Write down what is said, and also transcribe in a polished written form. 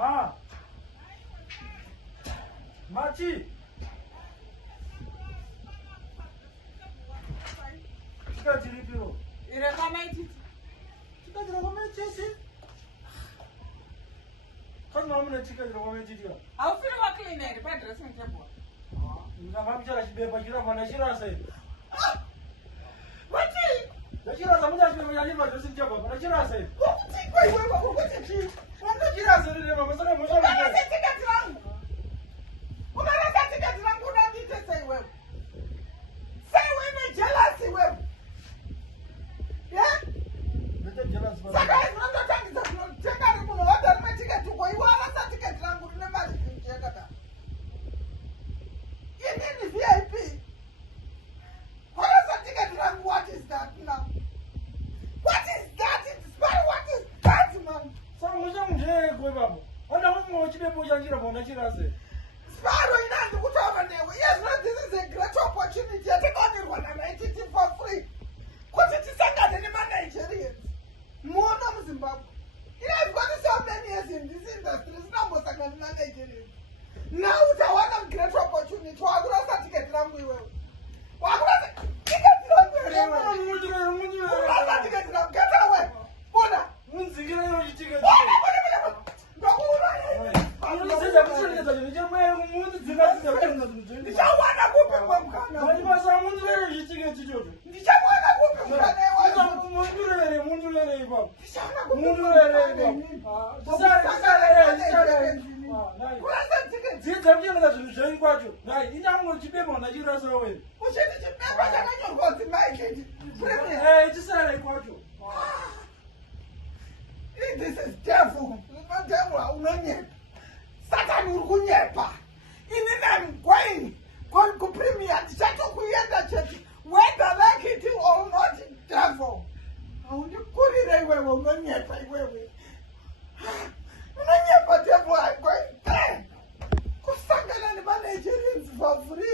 Ma. Machi. Chika chiripiro. Ire kama iti. Chika chiro kama iti. Kan mamuna chika chiro kama iti. Aufiri wa clean ere pa dressing table. Ngamamchara chibeba chira pana chira sai. Machi. Chira samuja chibeba chira dressing table pana chira sai. Kuti kwa iwe kuti chi. Wanda chira sai ne mama sana mama. Umara ticket langu. Umara ticket langu na ndite sai wewe. Sai wewe jealousy wewe. Yeah? Bete jealous baba. Saka ndo tangiza kutenga rimuno wata rime ticket kwa iwe ala sa ticket langu rine mali kucheka ta. Ini VIP. What is that ticket langu? What is that now? What is that? What is that, man? Samuja mje kwa baba. Wanda mungu chibeba chira pana chira sai. Sparrow inanzi kutova newe. Yes, no, this is a great opportunity. Yatikodirwa na ITT for free. Kuti tisangane nema-Nigerians. Muona muZimbabwe. I've got so many years in this industry. Sinambosangana na-Nigerians. Now utawana great opportunity. Wakurasa ticket langu iwewe. Wakurasa ticket langu iwewe. Wakurasa ticket langu. Get away. Bona. Munzikira yo ticket. Bona. Ndokura. Ndichawana kupi kwa mkana. Ndichawana kupi mkana wa. Mundulele baba. Ndichawana kupi Mundulele. Kurasa ticket. Zithamjela zvinhu zvenyu kwacho. Nai inyango chibeba na chirasa wewe. Ushiti chibeba chakanyorwa kuti Mike. Chisare kwacho. This is devil. Devil unonyepa. Satan uri kunyepa. Inini I'm going. Going to premier. Ndichatokuenda church. Whether like it or not, devil. Haundikurire iwewe unonyepa iwewe. Unonyepa devil I'm going there. Kusangana nema-Nigerians for free.